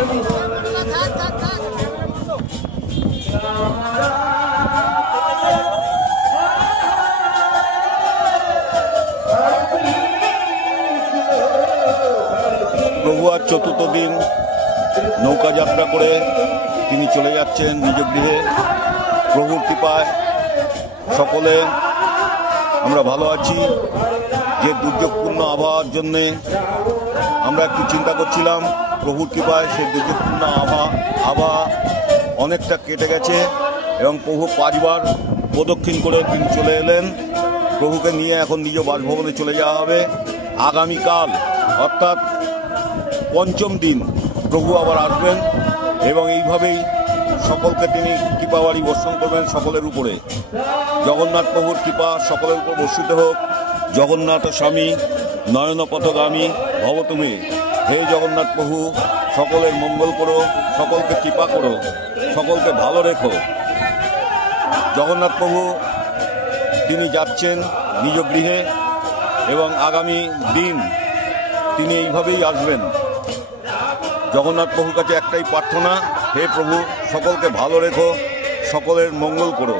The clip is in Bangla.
প্রভু আজ চতুর্থ দিন নৌকা যাত্রা করে তিনি চলে যাচ্ছেন নিজ গৃহে। প্রভুর কৃপায় সকলে আমরা ভালো আছি। যে দুর্যোগপূর্ণ আবহাওয়ার জন্যে আমরা একটু চিন্তা করছিলাম, প্রভুর কৃপায় সেই দুর্যোগপূর্ণ আবহাওয়া অনেকটা কেটে গেছে এবং প্রভু 5 বার প্রদক্ষিণ করে তিনি চলে এলেন। প্রভুকে নিয়ে এখন নিজ বাসভবনে চলে যাওয়া হবে। আগামীকাল অর্থাৎ 5ম দিন প্রভু আবার আসবেন এবং এইভাবেই সকলকে তিনি কৃপাবাড়ি বর্ষণ করবেন সকলের উপরে। জগন্নাথ প্রভুর কৃপা সকলের উপর বর্ষিত হোক। জগন্নাথ স্বামী নয়ন পথগামী ভব তুমি। হে জগন্নাথ প্রভু, সকলের মঙ্গল করো, সকলকে কৃপা করো, সকলকে ভালো রেখো। জগন্নাথ প্রভু তিনি যাচ্ছেন নিজ গৃহে এবং আগামী দিন তিনি এইভাবেই আসবেন। জগন্নাথ প্রভুর কাছে একটাই প্রার্থনা, হে প্রভু সকলকে ভালো রেখো, সকলের মঙ্গল করো।